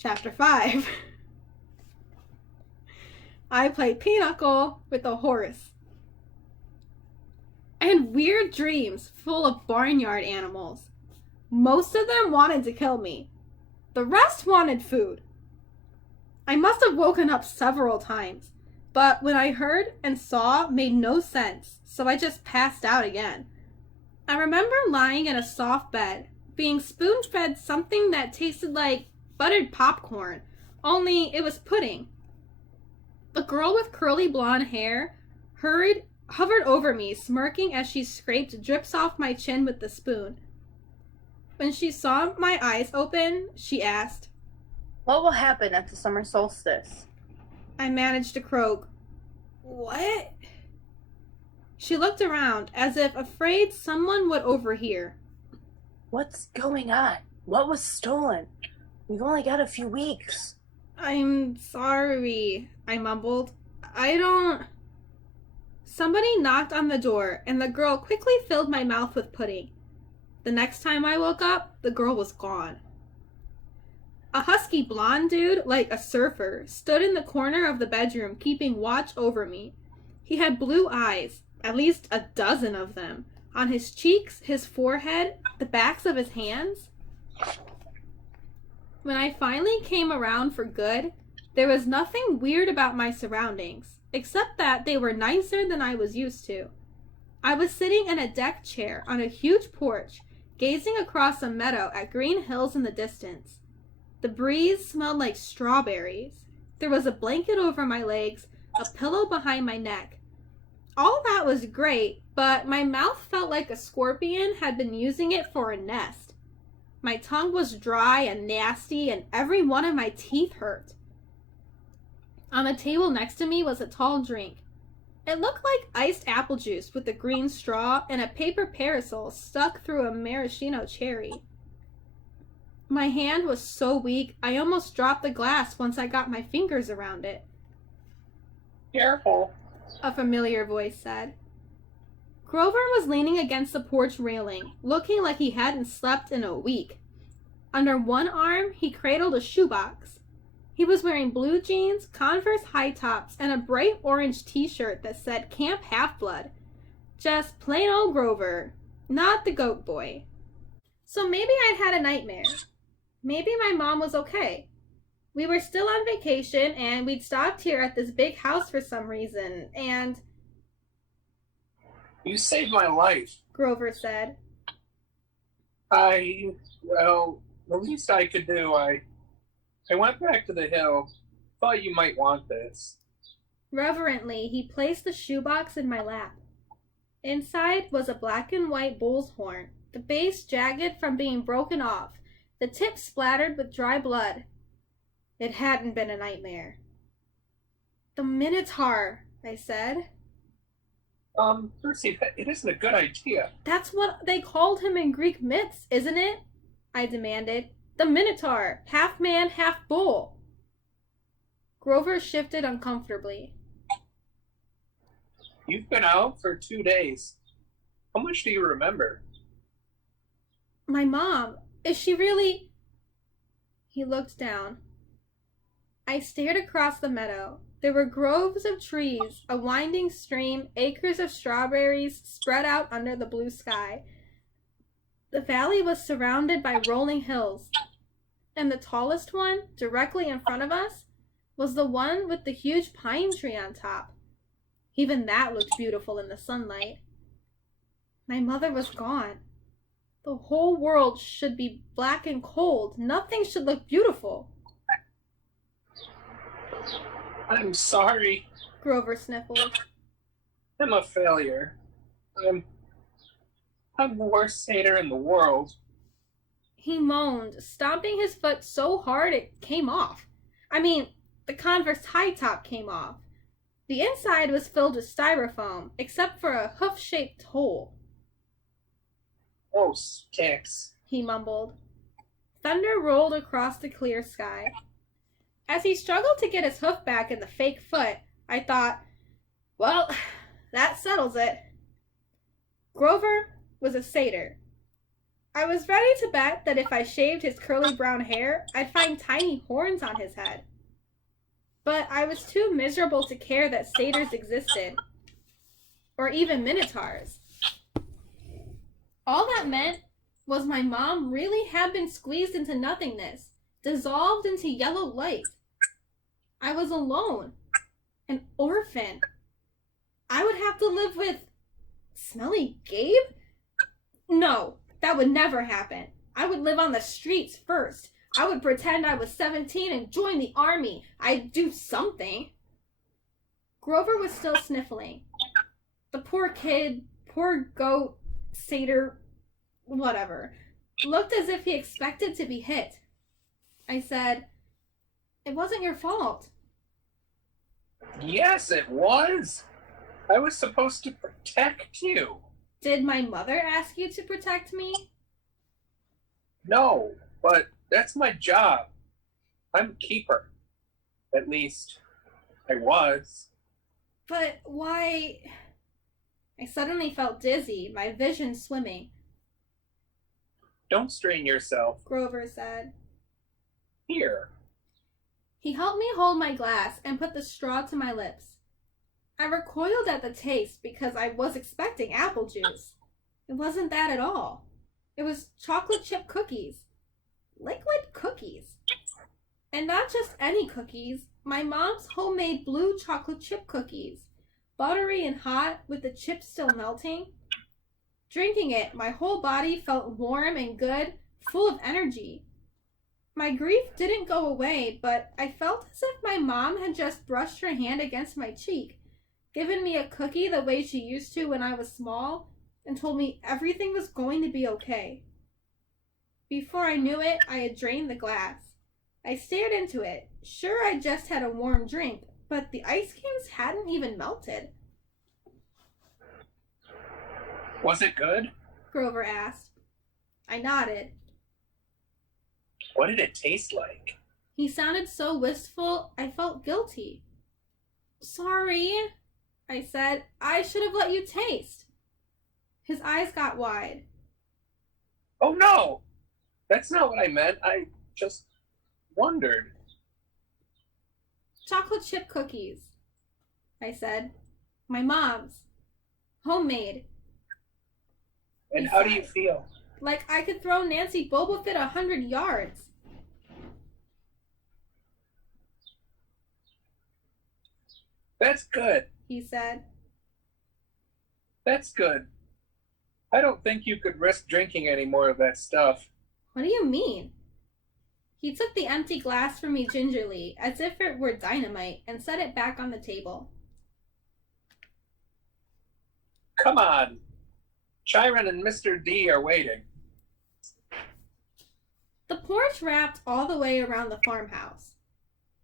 Chapter 5. I played pinochle with a horse. I had weird dreams full of barnyard animals. Most of them wanted to kill me. The rest wanted food. I must have woken up several times, but what I heard and saw made no sense, so I just passed out again. I remember lying in a soft bed, being spoon-fed something that tasted like buttered popcorn, only it was pudding. A girl with curly blonde hair hovered over me, smirking as she scraped drips off my chin with the spoon. When she saw my eyes open, she asked, "What will happen at the summer solstice?" I managed to croak, "What?" She looked around as if afraid someone would overhear. "What's going on? What was stolen? We've only got a few weeks." "I'm sorry," I mumbled. "I don't..." Somebody knocked on the door, and the girl quickly filled my mouth with pudding. The next time I woke up, the girl was gone. A husky blonde dude, like a surfer, stood in the corner of the bedroom, keeping watch over me. He had blue eyes, at least a dozen of them, on his cheeks, his forehead, the backs of his hands. When I finally came around for good, there was nothing weird about my surroundings, except that they were nicer than I was used to. I was sitting in a deck chair on a huge porch, gazing across a meadow at green hills in the distance. The breeze smelled like strawberries. There was a blanket over my legs, a pillow behind my neck. All that was great, but my mouth felt like a scorpion had been using it for a nest. My tongue was dry and nasty, and every one of my teeth hurt. On the table next to me was a tall drink. It looked like iced apple juice with a green straw and a paper parasol stuck through a maraschino cherry. My hand was so weak, I almost dropped the glass once I got my fingers around it. "Careful," a familiar voice said. Grover was leaning against the porch railing, looking like he hadn't slept in a week. Under one arm, he cradled a shoebox. He was wearing blue jeans, Converse high tops, and a bright orange t-shirt that said Camp Half-Blood. Just plain old Grover, not the goat boy. So maybe I'd had a nightmare. Maybe my mom was okay. We were still on vacation, and we'd stopped here at this big house for some reason, and... "You saved my life. Grover said. Well, the least I could do, I went back to the hill. Thought you might want this." Reverently, he placed the shoebox in my lap. Inside was a black and white bull's horn, the base jagged from being broken off, the tip splattered with dry blood. It hadn't been a nightmare. "The Minotaur," I said. Percy, it isn't a good idea." "That's what they called him in Greek myths, isn't it?" I demanded. "The Minotaur, half man, half bull." Grover shifted uncomfortably. "You've been out for 2 days. How much do you remember?" "My mom, is she really..." He looked down. I stared across the meadow. There were groves of trees, a winding stream, acres of strawberries spread out under the blue sky. The valley was surrounded by rolling hills, and the tallest one, directly in front of us, was the one with the huge pine tree on top. Even that looked beautiful in the sunlight. My mother was gone. The whole world should be black and cold. Nothing should look beautiful. "I'm sorry. Grover sniffled. I'm a failure. I'm the worst satyr in the world." He moaned, stomping his foot so hard it came off. I mean, the Converse high top came off. The inside was filled with styrofoam, except for a hoof-shaped hole. "Oh, sticks," he mumbled. Thunder rolled across the clear sky. As he struggled to get his hoof back in the fake foot, I thought, well, that settles it. Grover was a satyr. I was ready to bet that if I shaved his curly brown hair, I'd find tiny horns on his head. But I was too miserable to care that satyrs existed, or even minotaurs. All that meant was my mom really had been squeezed into nothingness, dissolved into yellow light. I was alone, an orphan. I would have to live with Smelly Gabe? No, that would never happen. I would live on the streets first. I would pretend I was 17 and join the army. I'd do something. Grover was still sniffling. The poor kid, poor goat, satyr, whatever, looked as if he expected to be hit. I said, "It wasn't your fault." Yes, it was. I was supposed to protect you. Did my mother ask you to protect me? No, but that's my job. I'm a keeper. At least, I was. But why? I suddenly felt dizzy, my vision swimming. Don't strain yourself. Grover said. Here. He helped me hold my glass and put the straw to my lips. I recoiled at the taste because I was expecting apple juice. It wasn't that at all. It was chocolate chip cookies. Liquid cookies. And not just any cookies, my mom's homemade blue chocolate chip cookies. Buttery and hot, with the chips still melting. Drinking it, my whole body felt warm and good, full of energy. My grief didn't go away, but I felt as if my mom had just brushed her hand against my cheek, given me a cookie the way she used to when I was small, and told me everything was going to be okay. Before I knew it, I had drained the glass. I stared into it, sure I just had a warm drink, but the ice cubes hadn't even melted. Was it good? Grover asked. I nodded. What did it taste like? He sounded so wistful, I felt guilty. Sorry, I said. I should have let you taste. His eyes got wide. Oh no! That's not what I meant. I just wondered. Chocolate chip cookies, I said. My mom's. Homemade. And how do you feel? Like I could throw Nancy Boba Fett 100 yards. That's good, He said. That's good. I don't think you could risk drinking any more of that stuff. What do you mean? He took the empty glass from me gingerly, as if it were dynamite, and set it back on the table. Come on. Chiron and Mr. D are waiting. The porch wrapped all the way around the farmhouse.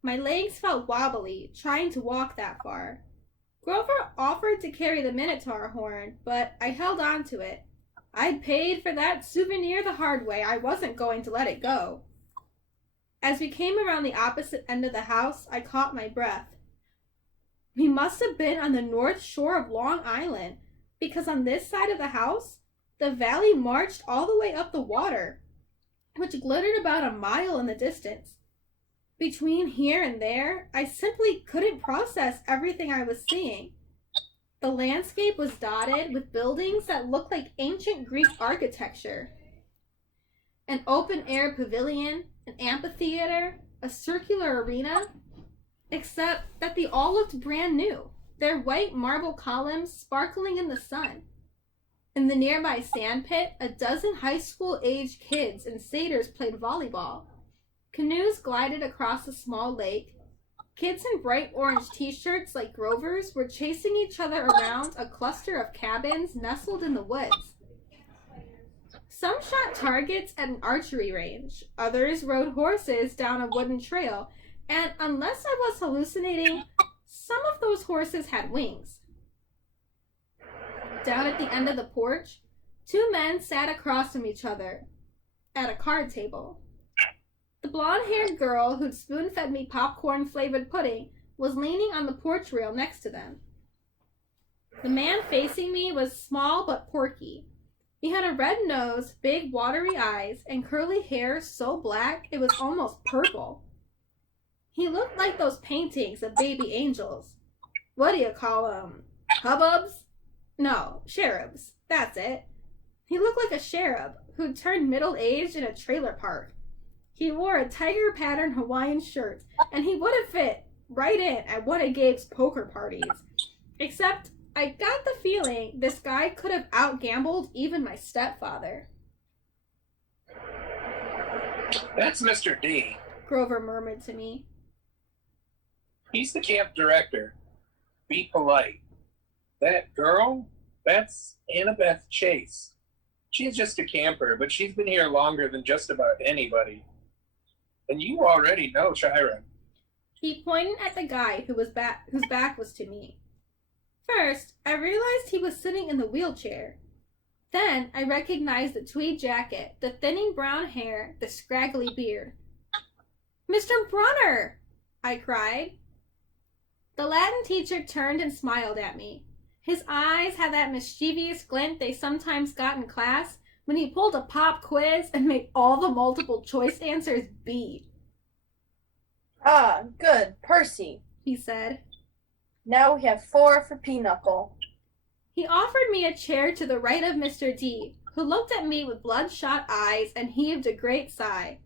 My legs felt wobbly, trying to walk that far. Grover offered to carry the Minotaur horn, but I held on to it. I'd paid for that souvenir the hard way. I wasn't going to let it go. As we came around the opposite end of the house, I caught my breath. We must have been on the north shore of Long Island, because on this side of the house, the valley marched all the way up the water, which glittered about a mile in the distance. Between here and there, I simply couldn't process everything I was seeing. The landscape was dotted with buildings that looked like ancient Greek architecture. An open-air pavilion, an amphitheater, a circular arena, except that they all looked brand new, their white marble columns sparkling in the sun. In the nearby sandpit, a dozen high school-aged kids and satyrs played volleyball. Canoes glided across a small lake. Kids in bright orange t-shirts like Grover's were chasing each other around a cluster of cabins nestled in the woods. Some shot targets at an archery range. Others rode horses down a wooden trail, and unless I was hallucinating, some of those horses had wings. Down at the end of the porch, two men sat across from each other at a card table. The blonde-haired girl who'd spoon-fed me popcorn-flavored pudding was leaning on the porch rail next to them. The man facing me was small but porky. He had a red nose, big watery eyes, and curly hair so black it was almost purple. He looked like those paintings of baby angels. What do you call 'em? Hubbubs? No, cherubs. That's it. He looked like a cherub who'd turned middle-aged in a trailer park. He wore a tiger-patterned Hawaiian shirt, and he would have fit right in at one of Gabe's poker parties. Except, I got the feeling this guy could have outgambled even my stepfather. That's Mr. D. Grover murmured to me. He's the camp director. Be polite. That girl, that's Annabeth Chase. She's just a camper, but she's been here longer than just about anybody. And you already know Chiron. He pointed at the guy whose back was to me. First, I realized he was sitting in the wheelchair. Then I recognized the tweed jacket, the thinning brown hair, the scraggly beard. "Mr. Brunner!" I cried. The Latin teacher turned and smiled at me. His eyes had that mischievous glint they sometimes got in class when he pulled a pop quiz and made all the multiple choice answers B. Ah, good, Percy, He said. Now we have 4 for Pinochle. He offered me a chair to the right of Mr. D, who looked at me with bloodshot eyes and heaved a great sigh.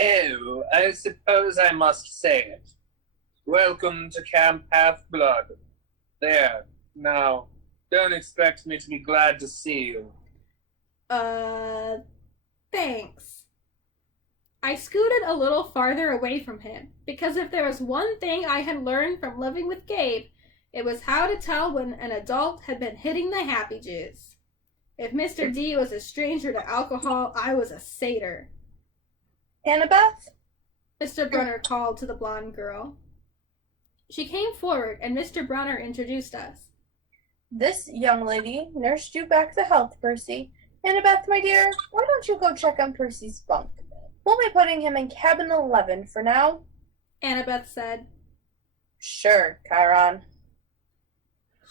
Oh, I suppose I must say it. Welcome to Camp Half-Blood. There, now, don't expect me to be glad to see you. Thanks. I scooted a little farther away from him, because if there was one thing I had learned from living with Gabe, it was how to tell when an adult had been hitting the happy juice. If Mr. D was a stranger to alcohol, I was a satyr. Annabeth? Mr. Brunner called to the blonde girl. She came forward, and Mr. Brunner introduced us. This young lady nursed you back to health, Percy. Annabeth, my dear, why don't you go check on Percy's bunk? We'll be putting him in cabin 11 for now. Annabeth said. Sure, Chiron.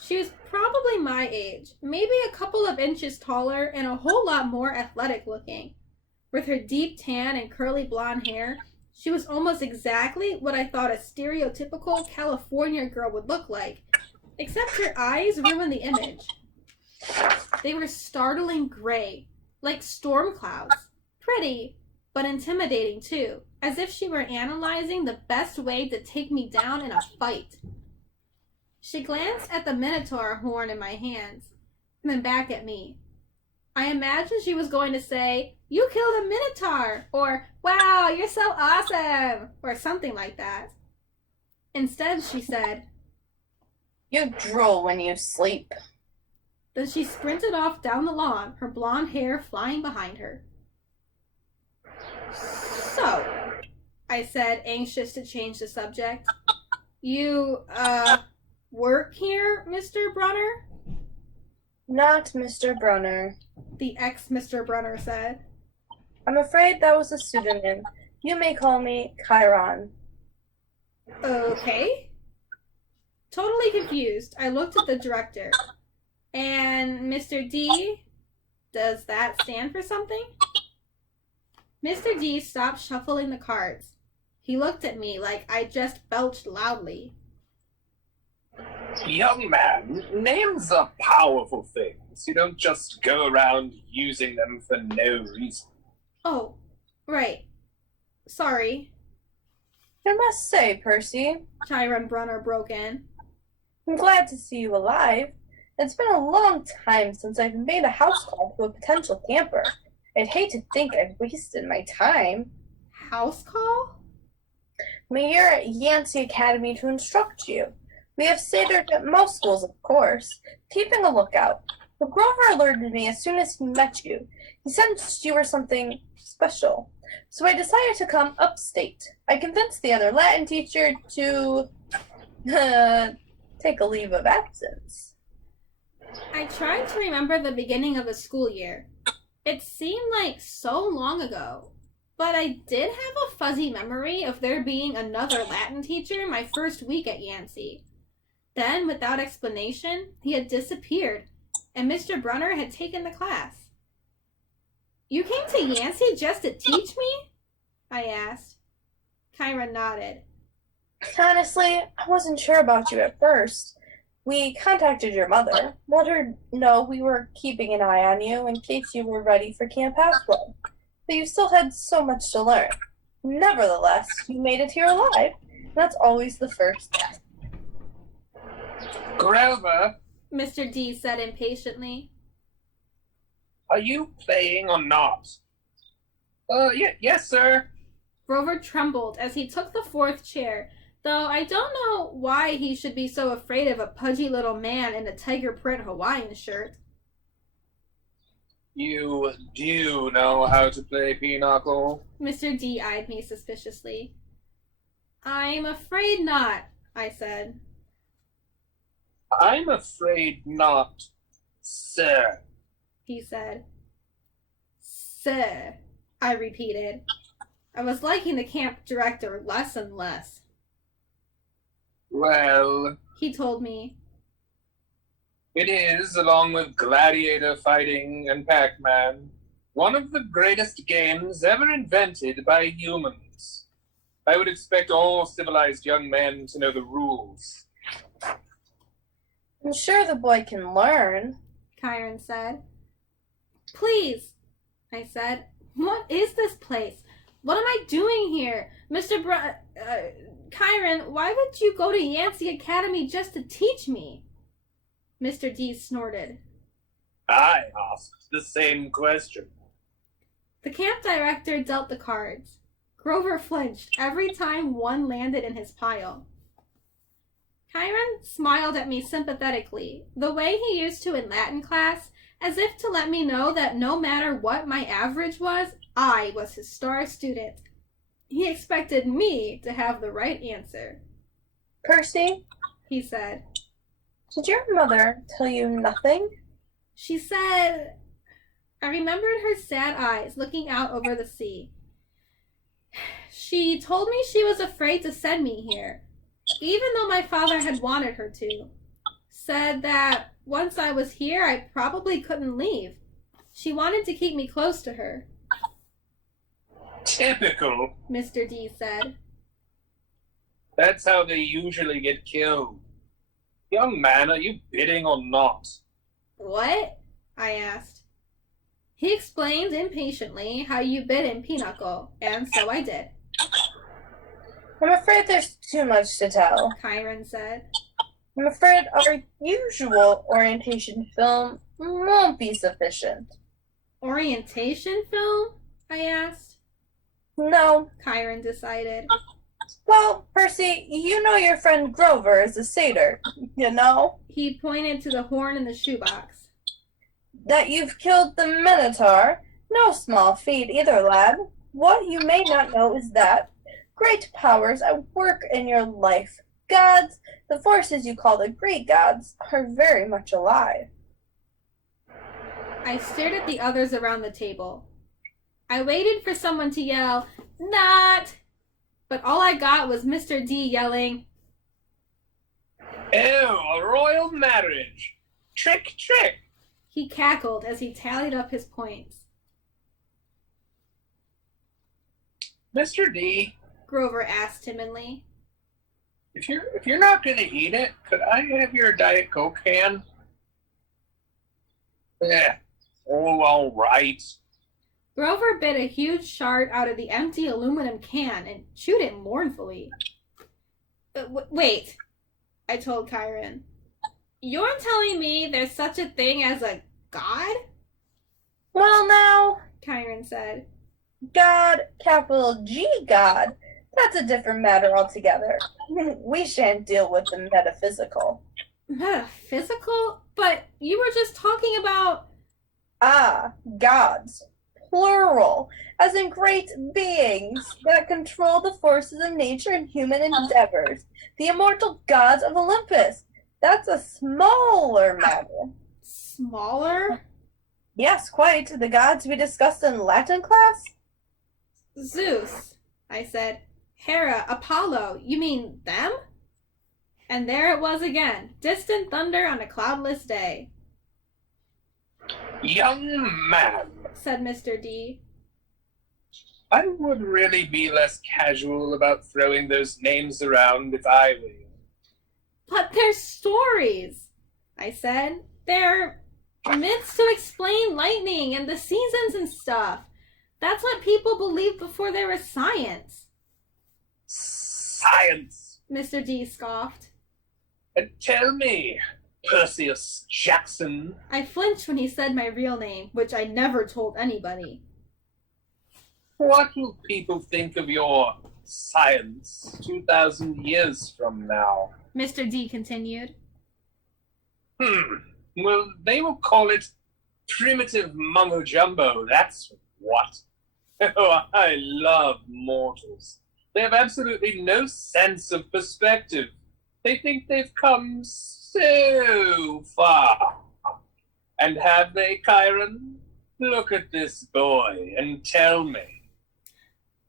She was probably my age, maybe a couple of inches taller and a whole lot more athletic looking. With her deep tan and curly blonde hair, she was almost exactly what I thought a stereotypical California girl would look like, except her eyes ruined the image. They were startling gray, like storm clouds. Pretty, but intimidating too, as if she were analyzing the best way to take me down in a fight. She glanced at the minotaur horn in my hands, and then back at me. I imagined she was going to say, "You killed a minotaur," or "Wow, you're so awesome," or something like that. Instead, she said, You drool when you sleep. Then she sprinted off down the lawn, her blonde hair flying behind her. "So," I said, anxious to change the subject, "you, work here, Mr. Brunner?" Not Mr. Brunner. The ex-Mr. Brunner said. I'm afraid that was a pseudonym. You may call me Chiron. Okay. Totally confused, I looked at the director. "And Mr. D, does that stand for something?" Mr. D stopped shuffling the cards. He looked at me like I just belched loudly. Young man, names are powerful things. You don't just go around using them for no reason. Oh, right. Sorry, I must say, Percy, Chiron Brunner broke in. I'm glad to see you alive. It's been a long time since I've made a house call to a potential camper. I'd hate to think I've wasted my time. House call? I'm here at Yancey Academy to instruct you. We have satyrs at most schools, of course, keeping a lookout. But Grover alerted me as soon as he met you. He sensed you were something special. So I decided to come upstate. I convinced the other Latin teacher to take a leave of absence. I tried to remember the beginning of the school year. It seemed like so long ago. But I did have a fuzzy memory of there being another Latin teacher my first week at Yancey. Then, without explanation, he had disappeared, and Mr. Brunner had taken the class. You came to Yancey just to teach me? I asked. Kyron nodded. Honestly, I wasn't sure about you at first. We contacted your mother, let her know we were keeping an eye on you in case you were ready for Camp Half-Blood. But you still had so much to learn. Nevertheless, you made it here alive. That's always the first step. Grover, Mr. D said impatiently. are you playing or not? Yes, sir. Grover trembled as he took the fourth chair, though I don't know why he should be so afraid of a pudgy little man in a tiger print Hawaiian shirt. You do know how to play pinochle? Mr. D eyed me suspiciously. I'm afraid not, I said. I'm afraid not, sir. He said. Sir, I repeated. I was liking the camp director less and less. Well, He told me. it is, along with gladiator fighting and Pac-Man, one of the greatest games ever invented by humans. I would expect all civilized young men to know the rules. I'm sure the boy can learn. Kyron said. Please, I said. What is this place? What am I doing here? Kyron, why would you go to Yancey Academy just to teach me? Mr. D snorted. I asked the same question. The camp director dealt the cards. Grover flinched every time one landed in his pile. Kyron smiled at me sympathetically, the way he used to in Latin class, as if to let me know that no matter what my average was, I was his star student. He expected me to have the right answer. Percy, He said. did your mother tell you nothing? She said... I remembered her sad eyes looking out over the sea. She told me she was afraid to send me here, even though my father had wanted her to. Said that once I was here, I probably couldn't leave. She wanted to keep me close to her. Typical. Mr. D said. That's how they usually get killed. Young man, are you bidding or not? What? I asked. He explained impatiently how you bid in pinochle, and so I did. I'm afraid there's too much to tell. Kyron said. I'm afraid our usual orientation film won't be sufficient. Orientation film? I asked. No. Kyron decided. Well, Percy, you know your friend Grover is a satyr, you know? He pointed to the horn in the shoebox. That you've killed the Minotaur. No small feat either, lad. What you may not know is that great powers at work in your life. Gods, the forces you call the Greek gods, are very much alive. I stared at the others around the table. I waited for someone to yell, "Not!" But all I got was Mr. D yelling, Ew, a royal marriage. Trick, trick. He cackled as he tallied up his points. Mr. D, Grover asked timidly. if you're not gonna eat it, could I have your Diet Coke can? Oh, all right. Grover bit a huge shard out of the empty aluminum can and chewed it mournfully. Wait, I told Kyron. You're telling me there's such a thing as a god? Well now, Kyron said. God, capital G God, that's a different matter altogether. We shan't deal with the metaphysical. Metaphysical? But you were just talking about... Ah, gods. Plural, as in great beings that control the forces of nature and human endeavors. The immortal gods of Olympus. That's a smaller matter. Smaller? Yes, quite. The gods we discussed in Latin class? Zeus, I said. Hera, Apollo, you mean them? And there it was again, distant thunder on a cloudless day. Young man, said Mr. D. I would really be less casual about throwing those names around if I were you. But they're stories, I said. They're myths to explain lightning and the seasons and stuff. That's what people believed before there was science. Science! Mr. D scoffed. And tell me, Percy Jackson. I flinched when he said my real name, which I never told anybody. What will people think of your science 2,000 years from now? Mr. D continued. Well, they will call it primitive mumbo-jumbo, that's what. Oh, I love mortals. They have absolutely no sense of perspective. They think they've come so far. And have they, Chiron? Look at this boy and tell me.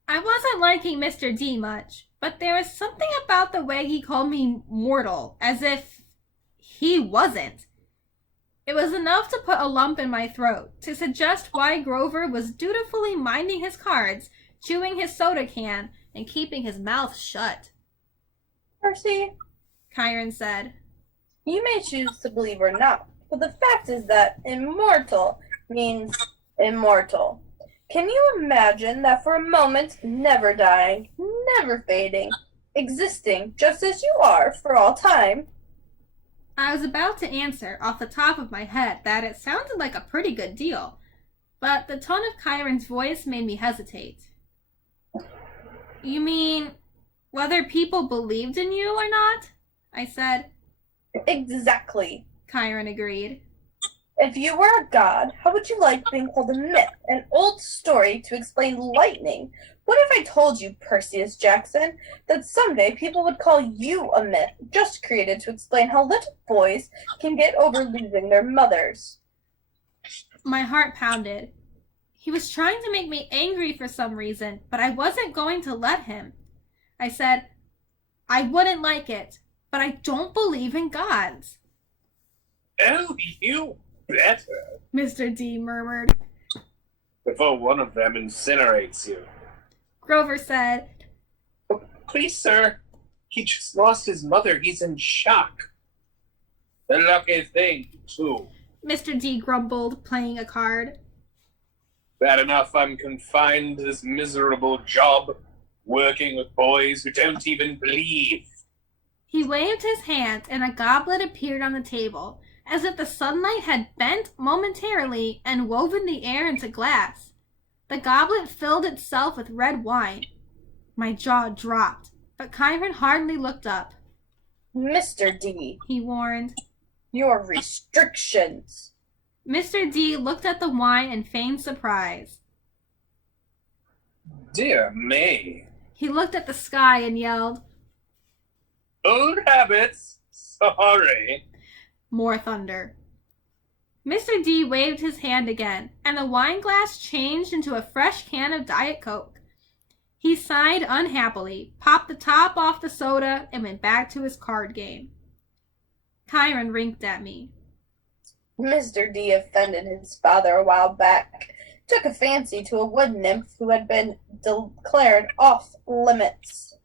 I wasn't liking Mr. D much, but there was something about the way he called me mortal, as if he wasn't. It was enough to put a lump in my throat, to suggest why Grover was dutifully minding his cards, chewing his soda can, and keeping his mouth shut. Percy, Chiron said. You may choose to believe or not, but the fact is that immortal means immortal. Can you imagine that for a moment, never dying, never fading, existing just as you are for all time? I was about to answer off the top of my head that it sounded like a pretty good deal, but the tone of Chiron's voice made me hesitate. You mean whether people believed in you or not? I said. Exactly, Chiron agreed. If you were a god, how would you like being called a myth, an old story to explain lightning? What if I told you, Percy Jackson, that someday people would call you a myth, just created to explain how little boys can get over losing their mothers? My heart pounded. He was trying to make me angry for some reason, but I wasn't going to let him. I said, I wouldn't like it, but I don't believe in gods. Oh, you better. Mr. D murmured. Before one of them incinerates you. Grover said, Oh, please, sir. He just lost his mother. He's in shock. The lucky thing, too. Mr. D grumbled, playing a card. Bad enough I'm confined to this miserable job, working with boys who don't even believe. He waved his hand, and a goblet appeared on the table, as if the sunlight had bent momentarily and woven the air into glass. The goblet filled itself with red wine. My jaw dropped, but Chiron hardly looked up. Mr. D, He warned. your restrictions. Mr. D looked at the wine in feigned surprise. Dear me. He looked at the sky and yelled, Old habits. Sorry. More thunder. Mr. D waved his hand again, and the wine glass changed into a fresh can of Diet Coke. He sighed unhappily, popped the top off the soda, and went back to his card game. Chiron winked at me. Mr. D offended his father a while back. Took a fancy to a wood nymph who had been declared off limits.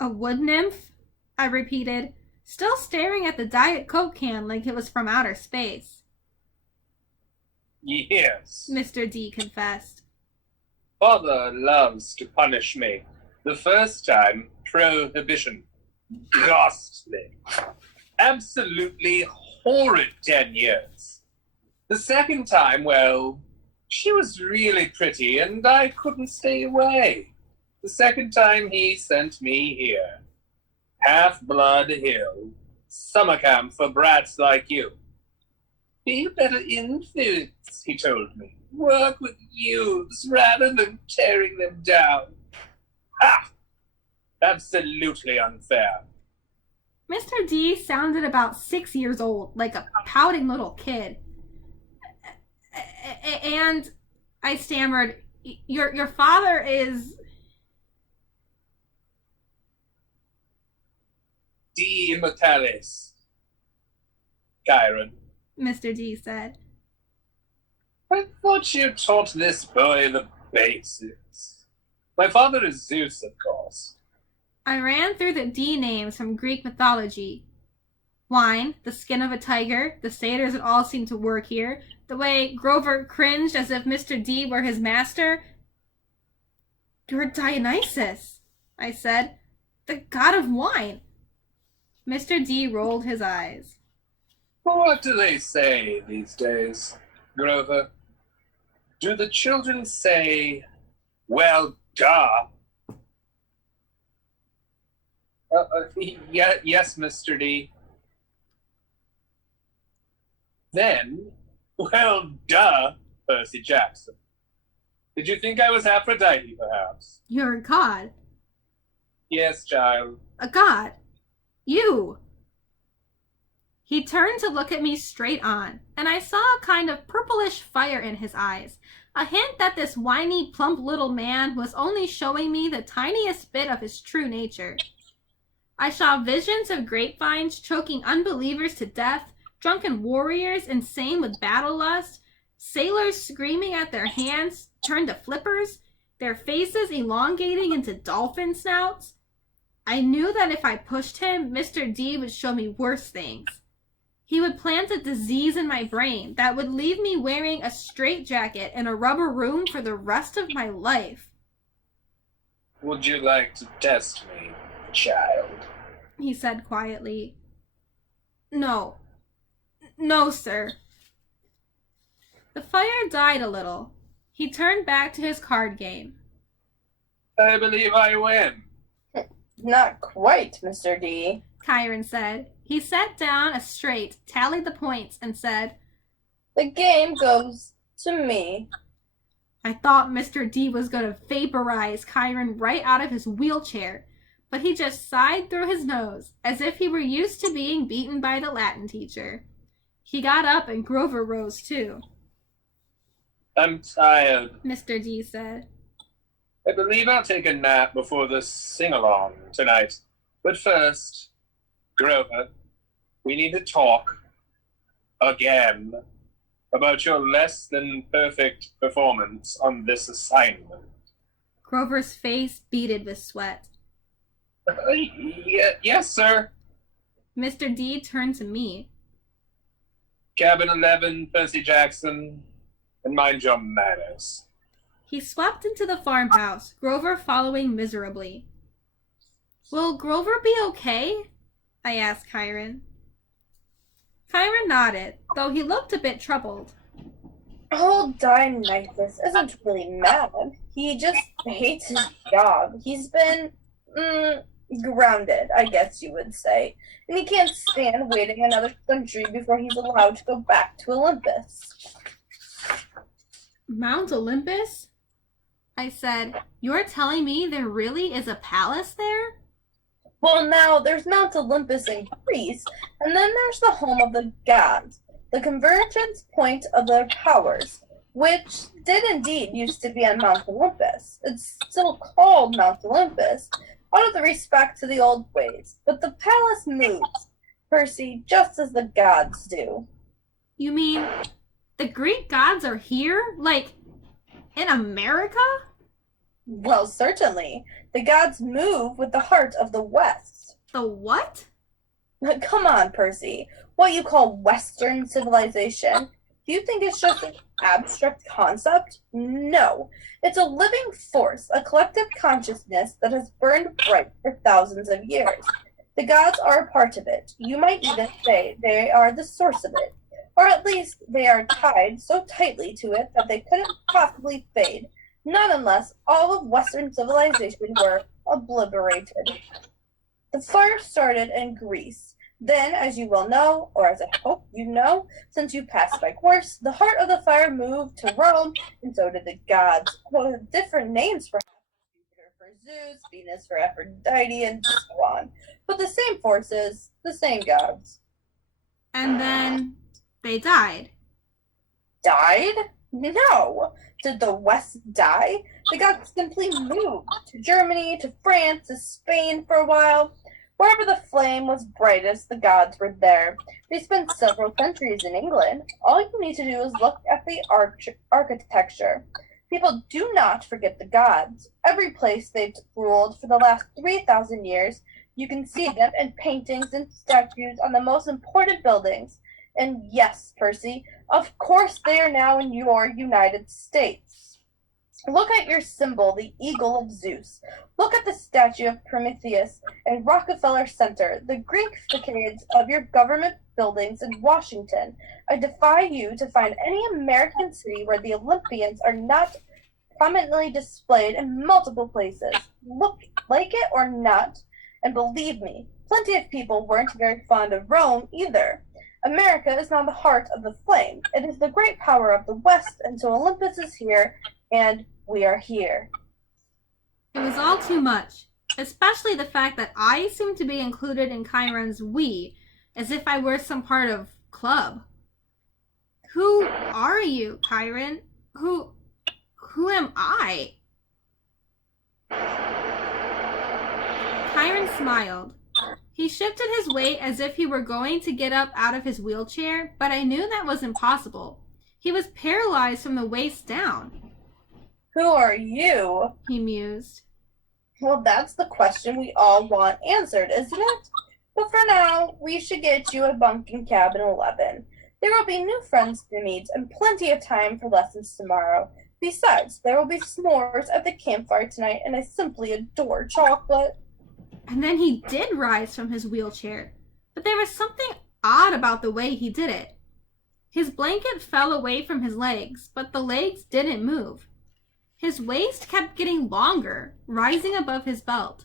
A wood nymph? I repeated, still staring at the Diet Coke can like it was from outer space. Yes. Mr. D confessed. Father loves to punish me. The first time, prohibition. Ghastly. Absolutely horrid 10 years. The second time, well, she was really pretty and I couldn't stay away. The second time he sent me here. Half-Blood Hill. Summer camp for brats like you. Be a better influence, he told me. Work with youths rather than tearing them down. Ha! Absolutely unfair. Mr. D sounded about 6 years old, like a pouting little kid. And I stammered, your father is... De Immortalis. Chiron. Mr. D said. I thought you taught this boy the basics. My father is Zeus, of course. I ran through the D names from Greek mythology. Wine, the skin of a tiger, the satyrs that all seemed to work here, the way Grover cringed as if Mr. D were his master. You're Dionysus, I said, the god of wine. Mr. D rolled his eyes. What do they say these days, Grover? Do the children say, well, duh? Yes, Mr. D. Then, well, duh, Percy Jackson. Did you think I was Aphrodite, perhaps? You're a god. Yes, child. A god. You. He turned to look at me straight on, and I saw a kind of purplish fire in his eyes, a hint that this whiny, plump little man was only showing me the tiniest bit of his true nature. I saw visions of grapevines choking unbelievers to death, drunken warriors insane with battle lust, sailors screaming at their hands turned to flippers, their faces elongating into dolphin snouts. I knew that if I pushed him, Mr. D would show me worse things. He would plant a disease in my brain that would leave me wearing a straitjacket in a rubber room for the rest of my life. Would you like to test me, child? He said quietly. No. No, sir. The fire died a little. He turned back to his card game. I believe I win. Not quite, Mr. D. Chiron said. He sat down as straight, tallied the points, and said, The game goes to me. I thought Mr. D was going to vaporize Chiron right out of his wheelchair, but he just sighed through his nose, as if he were used to being beaten by the Latin teacher. He got up and Grover rose too. I'm tired, Mr. D said. I believe I'll take a nap before the sing-along tonight. But first, Grover, we need to talk again about your less than perfect performance on this assignment. Grover's face beaded with sweat. Yes, sir. Mr. D turned to me. Cabin 11, Percy Jackson, and mind your manners. He swept into the farmhouse, Grover following miserably. Will Grover be okay? I asked Chiron. Chiron nodded, though he looked a bit troubled. Old Dionysus isn't really mad. He just hates his job. He's been, grounded, I guess you would say. And he can't stand waiting another century before he's allowed to go back to Olympus. Mount Olympus? I said, you're telling me there really is a palace there? Well, now, there's Mount Olympus in Greece, and then there's the home of the gods, the convergence point of their powers, which did indeed used to be on Mount Olympus. It's still called Mount Olympus, out of the respect to the old ways, but the palace moves, Percy, just as the gods do. You mean the Greek gods are here? Like, in America? Well, certainly. The gods move with the heart of the West. The what? Come on, Percy. What you call Western civilization? Do you think it's just an abstract concept? No. It's a living force, a collective consciousness that has burned bright for thousands of years. The gods are a part of it. You might even say they are the source of it. Or at least they are tied so tightly to it that they couldn't possibly fade. Not unless all of Western civilization were obliterated. The fire started in Greece. Then, as you will know, or as I hope you know, since you passed my course, the heart of the fire moved to Rome, and so did the gods. Well, with different names perhaps. Jupiter for Zeus, Venus for Aphrodite, and so on. But the same forces, the same gods. And then they died. Died? No. Did the West die? The gods simply moved to Germany, to France, to Spain for a while. Wherever the flame was brightest, the gods were there. They spent several centuries in England. All you need to do is look at the architecture. People do not forget the gods. Every place they've ruled for the last 3,000 years, you can see them in paintings and statues on the most important buildings. And yes, Percy, of course they are now in your United States. Look at your symbol, the eagle of Zeus. Look at the statue of Prometheus in Rockefeller Center, the Greek facades of your government buildings in Washington. I defy you to find any American city where the Olympians are not prominently displayed in multiple places. Look like it or not, and believe me, plenty of people weren't very fond of Rome either. America is now the heart of the flame. It is the great power of the West, and so Olympus is here, and we are here. It was all too much, especially the fact that I seemed to be included in Chiron's we, as if I were some part of club. Who are you, Chiron? Who am I? Chiron smiled. He shifted his weight as if he were going to get up out of his wheelchair, but I knew that was impossible. He was paralyzed from the waist down. Who are you? He mused. Well, that's the question we all want answered, isn't it? But for now, we should get you a bunk in cabin 11. There will be new friends to meet and plenty of time for lessons tomorrow. Besides, there will be s'mores at the campfire tonight, and I simply adore chocolate. And then he did rise from his wheelchair, but there was something odd about the way he did it. His blanket fell away from his legs, but the legs didn't move. His waist kept getting longer, rising above his belt.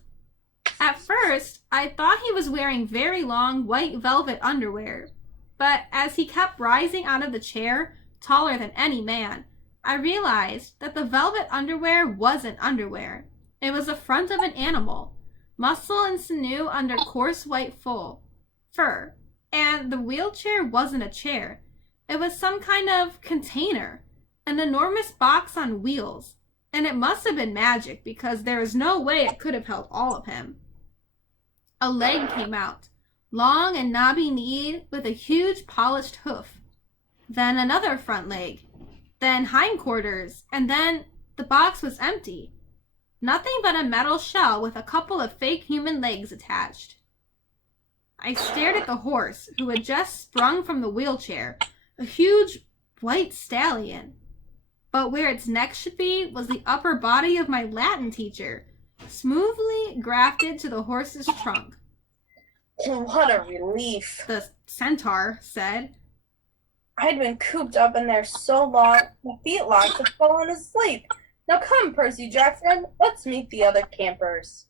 At first, I thought he was wearing very long white velvet underwear, but as he kept rising out of the chair, taller than any man, I realized that the velvet underwear wasn't underwear. It was the front of an animal, muscle and sinew under coarse white fur, and the wheelchair wasn't a chair. It was some kind of container, an enormous box on wheels, and it must have been magic because there is no way it could have held all of him. A leg came out, long and knobby-kneed with a huge polished hoof. Then another front leg, then hindquarters, and then the box was empty. Nothing but a metal shell with a couple of fake human legs attached. I stared at the horse, who had just sprung from the wheelchair, a huge white stallion. But where its neck should be was the upper body of my Latin teacher, smoothly grafted to the horse's trunk. What a relief, the centaur said. I'd been cooped up in there so long, my feet locked had fallen asleep. Now come, Percy Jackson, let's meet the other campers.